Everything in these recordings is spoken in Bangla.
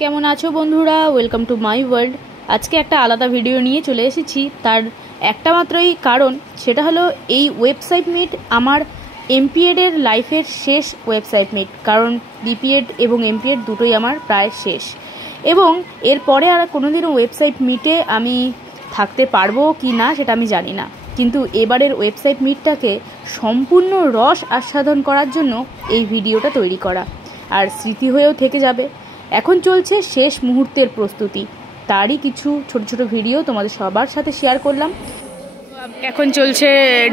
কেমন আছো বন্ধুরা, ওয়েলকাম টু মাই ওয়ার্ল্ড। আজকে একটা আলাদা ভিডিও নিয়ে চলে এসেছি। তার একটা মাত্রই কারণ, সেটা হলো এই ওয়েবসাইট মিট আমার এমপিএডের লাইফের শেষ ওয়েবসাইট মিট। কারণ বিপিএড এবং এমপিএড দুটোই আমার প্রায় শেষ, এবং এরপরে আর কোনোদিনও ওয়েবসাইট মিটে আমি থাকতে পারবো কি না সেটা আমি জানি না। কিন্তু এবারের ওয়েবসাইট মিটটাকে সম্পূর্ণ রস আস্বাদন করার জন্য এই ভিডিওটা তৈরি করা, আর স্মৃতি হয়েও থেকে যাবে। এখন চলছে শেষ মুহূর্তের প্রস্তুতি, তারই কিছু ছোট ছোট ভিডিও তোমাদের সবার সাথে শেয়ার করলাম। এখন চলছে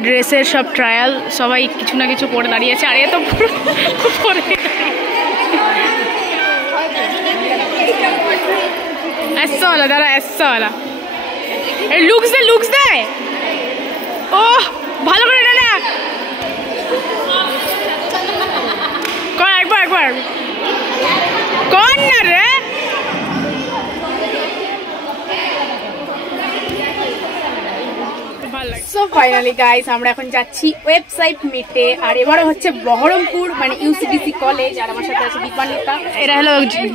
ড্রেসের সব ট্রায়াল, সবাই কিছু না কিছু পরে দাঁড়িয়েছে। আর এ তো পরে এসওয়ালা দাঁড়া, এসওয়ালা লুকস দেয়। ও ভালো করে না কর, একবার কর না রে। সো ফাইনালি গাইস, আমরা এখন যাচ্ছি ওয়েবসাইট মিটে। আর এবারে হচ্ছে বহরমপুর, মানে ইউসিডিসি কলেজ। আর আমার সাথে আছে দীপান্বিতা। এরা হলো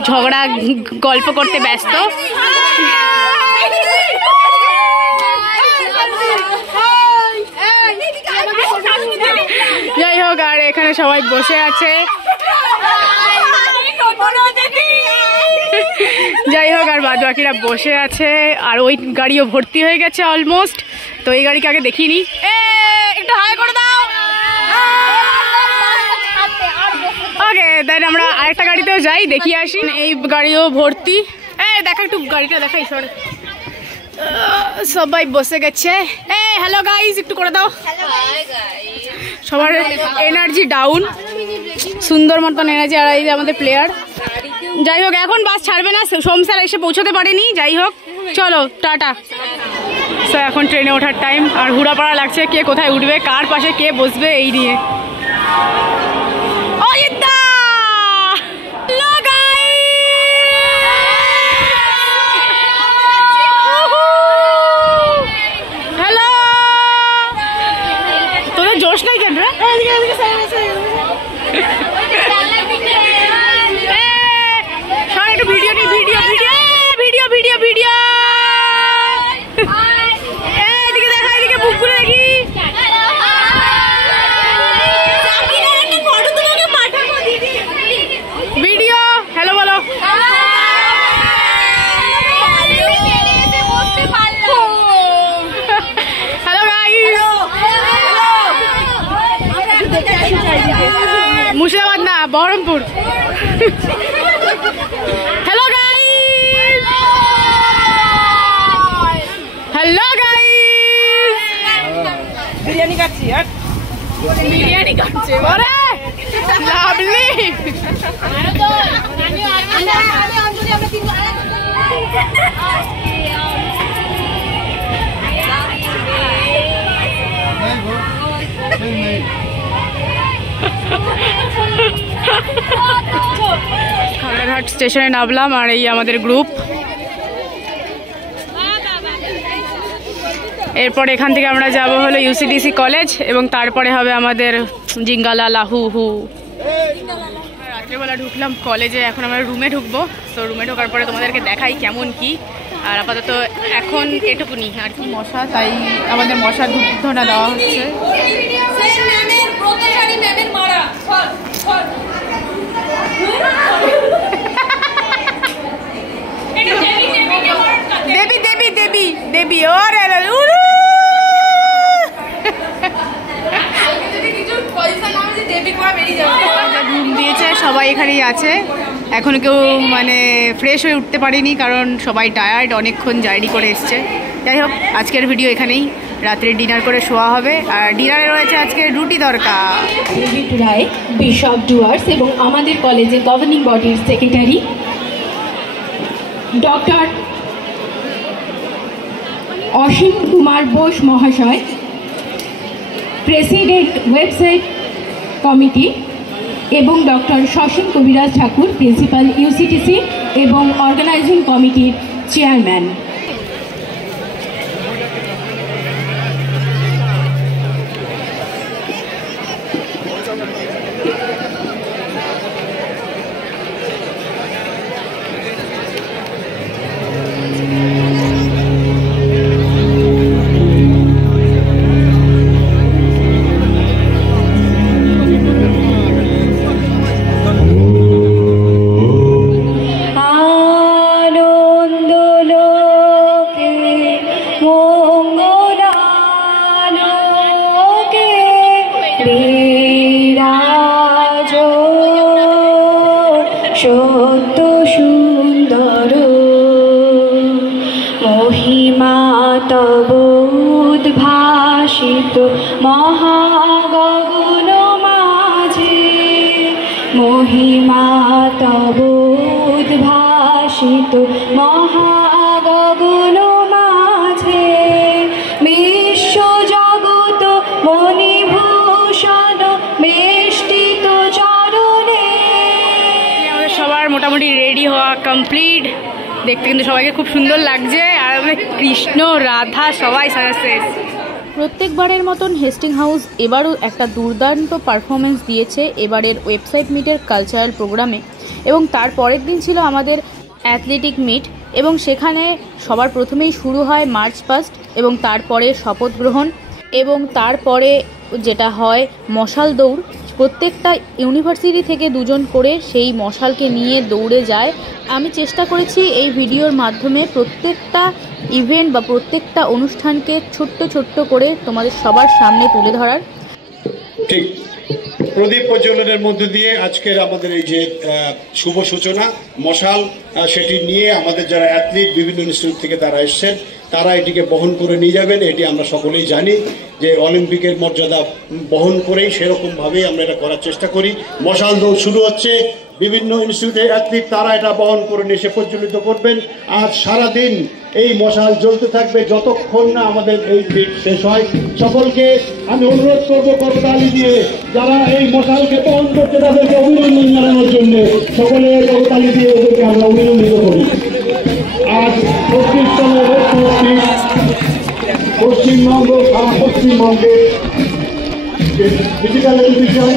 ঝগড়া গল্প করতে ব্যস্ত। যাই হোক, আর এখানে সবাই বসে আছে। যাই হোক, আর বাদ বাকিরা বসে আছে। আর ওই গাড়িও ভর্তি হয়ে গেছে অলমোস্ট। তো এই গাড়িকে আগে দেখিনি, একটু হাই করে দাও। ওকে, দেন আমরা আরেকটা গাড়িতেও যাই, দেখিয়ে আসি। এই গাড়িও ভর্তি। দেখা একটু গাড়িটা দেখাই, সরে। সবাই বসে গেছে। হ্যালো গাইস, একটু করে দাও। সবার এনার্জি ডাউন, সুন্দর মতন এনার্জি। আর এই যে আমাদের প্লেয়ার। যাই হোক, এখন বাস ছাড়বে না, সোম স্যার এসে পৌঁছতে পারেনি। যাই হোক, চলো টাটা। সো এখন ট্রেনে ওঠার টাইম। আর হুড়াপাড়া লাগছে, কে কোথায় উঠবে, কার পাশে কে বসবে, এই নিয়ে। হ্যালো, তোদের জোশ নাই কেন রে? ভিডিও এদিকে দেখা, এদিকে বুকগুলো দেখি। ভিডিও হ্যালো বলো। হ্যালো গাইস, মুর্শিদাবাদ না, Baharampur. Hello guys, hello guys. Biryani কাটছে ওরে, লাভলি। খাগড়াঘাট স্টেশনে নামলাম, আর এই আমাদের গ্রুপ। এরপর এখান থেকে আমরা যাব হলো ইউসিডিসি কলেজ, এবং তারপরে হবে আমাদের জিঙ্গালা লাহু হু। রাত্রেবেলা ঢুকলাম কলেজে, এখন আমরা রুমে ঢুকবো। তো রুমে ঢোকার পরে তোমাদেরকে দেখাই কেমন কি। আর আপাতত এখন এটুকুনি আর কি, মশা, তাই আমাদের মশার ধূপধনা দেওয়া হচ্ছে। দেবী দেবী দেবী দেবী, ওরে ঘুম দিয়েছে, সবাই এখানেই আছে। এখন কেউ মানে ফ্রেশ হয়ে উঠতে পারেনি, কারণ সবাই টায়ার্ড, অনেকক্ষণ জার্নি করে এসছে। যাই হোক, আজকের ভিডিও এখানেই। রাত্রে ডিনার করে শোয়া হবে। আর ডিনারে রয়েছে আজকে রুটি তরকা। রায়, বিশপ ডুয়ার্স এবং আমাদের কলেজের গভর্নিং বডির সেক্রেটারি ডক্টর অসীম কুমার বোস মহাশয়, প্রেসিডেন্ট ওয়েবসাইট কমিটি, এবং ডক্টর শশীন কবিরাজ ঠাকুর, প্রিন্সিপাল ইউসিটিসি এবং অর্গানাইজিং কমিটির চেয়ারম্যান। তব উদ্ভাসিত মহাগগন মাঝে, মহিমা তব উদ্ভাসিত মহাগগন মাঝে, বিশ্ব জগৎ মণিভূষণ বেষ্টিত চরণে। আমাদের সবার মোটামুটি রেডি হওয়া কমপ্লিট, দেখতে কিন্তু সবাইকে খুব সুন্দর লাগছে। আর আমাদের কৃষ্ণ রাধা সবাই সাজাচ্ছে। প্রত্যেকবারের মতন হেস্টিং হাউস এবারও একটা দুর্দান্ত পারফরমেন্স দিয়েছে এবারের ওয়েবসাইট মিটের কালচারাল প্রোগ্রামে। এবং তার পরের দিন ছিল আমাদের অ্যাথলেটিক মিট, এবং সেখানে সবার প্রথমেই শুরু হয় মার্চ পাস্ট, এবং তারপরে শপথ গ্রহণ, এবং তারপরে যেটা হয় মশাল দৌড়। প্রত্যেকটা ইউনিভার্সিটি থেকে দুজন করে সেই মশালকে নিয়ে দৌড়ে যায়। আমি চেষ্টা করেছি এই ভিডিওর মাধ্যমে প্রত্যেকটা ইভেন্ট বা প্রত্যেকটা অনুষ্ঠানকে ছোট্ট ছোট্ট করে তোমাদের সবার সামনে তুলে ধরার। ঠিক প্রদীপ প্রজ্বলনের মধ্য দিয়ে আজকের আমাদের এই যে শুভ সূচনা মশাল, সেটি নিয়ে আমাদের যারা অ্যাথলিট বিভিন্ন ইনস্টিটিউট থেকে তারা এসছেন, তারা এটিকে বহন করে নিয়ে যাবেন। এটি আমরা সকলেই জানি যে অলিম্পিকের মর্যাদা বহন করেই সেরকমভাবেই আমরা এটা করার চেষ্টা করি। মশাল দৌড় শুরু হচ্ছে, বিভিন্ন ইনস্টিটিউটের অ্যাথলিট তারা এটা বহন করে নিয়ে এসে প্রজ্বলিত করবেন। আজ সারাদিন এই মশাল জ্বলতে থাকবে যতক্ষণ না আমাদের এই মিট শেষ হয়। সকলকে আমি অনুরোধ করবো করতালি দিয়ে যারা এই মশালকে বহন করছে তাদেরকে অভিনন্দন জানানোর জন্য সকলে করতালি দিয়ে ওদেরকে আমরা অভিনন্দিত করি। আজ পশ্চিমবঙ্গে ডিজিটাল এডুকেশন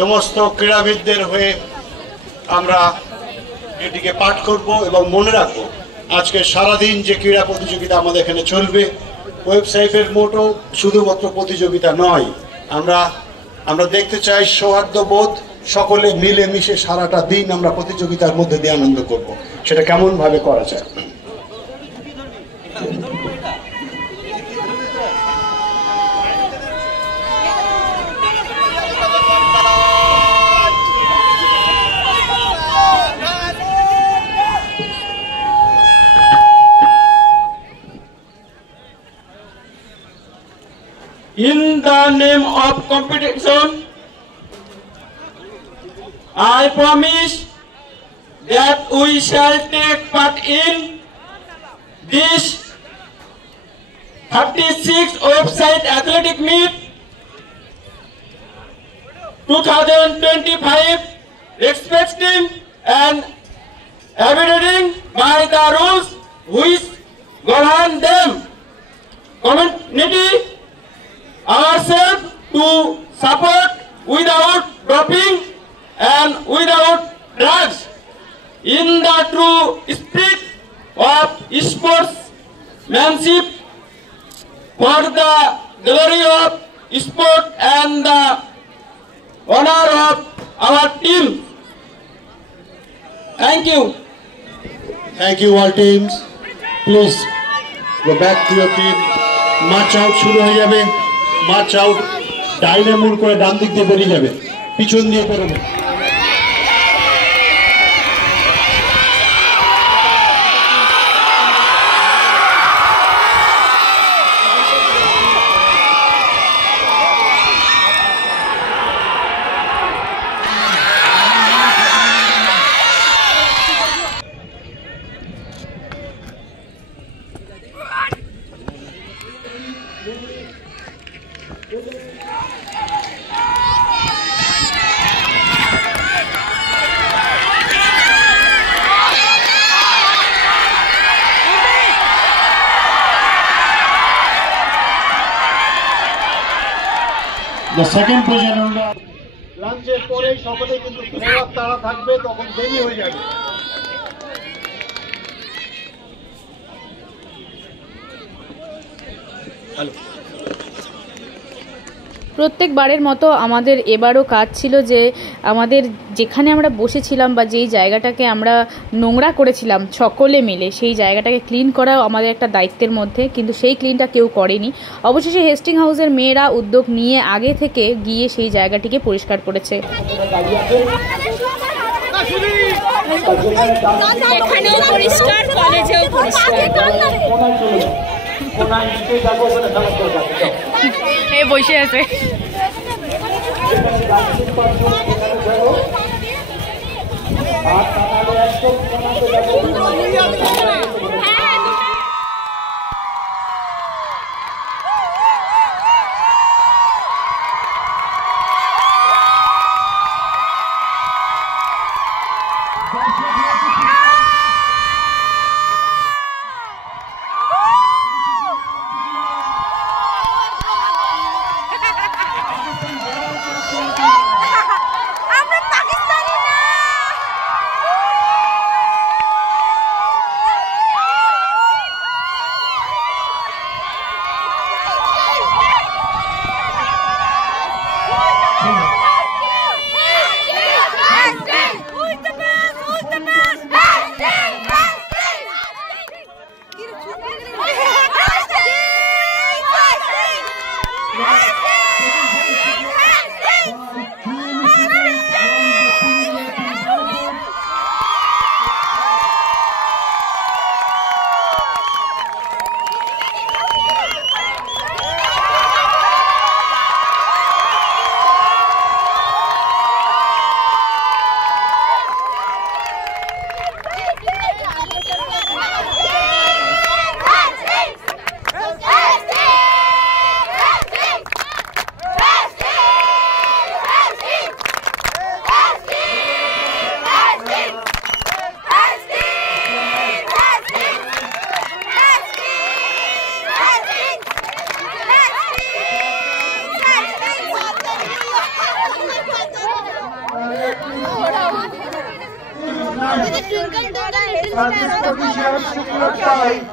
সমস্ত ক্রীড়াবিদদের হয়ে আমরা এটিকে পাঠ করব এবং মনে রাখব আজকে সারাদিন যে ক্রীড়া প্রতিযোগিতা আমাদের এখানে চলবে, ওয়েবসাইটের মোটো শুধুমাত্র প্রতিযোগিতা নয়, আমরা আমরা দেখতে চাই সৌহার্দ্যবোধ, সকলে মিলেমিশে সারাটা দিন আমরা প্রতিযোগিতার মধ্যে দিয়ে আনন্দ করব। সেটা কেমন ভাবে করা যায়? In the name of competition, I promise that we shall take part in this 36 website athletic meet 2025, respecting and abiding by the rules which govern them. Community ourselves to support without doping and without drugs in the true spirit of sportsmanship for the glory of sport and the honor of our team. Thank you. Thank you all teams. Please go back to your team. March out শুরু হয়ে যাবে। মার্চ আউট ডাইনে মুড় করে ডান দিক দিয়ে বেরিয়ে যাবে, পিছন দিয়ে বেরোবে। The second position লাঞ্চের পরে সকলে কিন্তু খাওয়ার তাড়া থাকবে, তখন দেরি হয়ে যাবে। প্রত্যেকবারের মতো আমাদের এবারও কাজ ছিল যে আমাদের যেখানে আমরা বসেছিলাম বা যেই জায়গাটাকে আমরা নোংরা করেছিলাম সকলে মিলে, সেই জায়গাটাকে ক্লিন করা আমাদের একটা দায়িত্বের মধ্যে, কিন্তু সেই ক্লিনটা কেউ করেনি। অবশেষে হেস্টিং হাউসের মেয়েরা উদ্যোগ নিয়ে আগে থেকে গিয়ে সেই জায়গাটিকে পরিষ্কার করেছে। বসে আছে position, 6 5.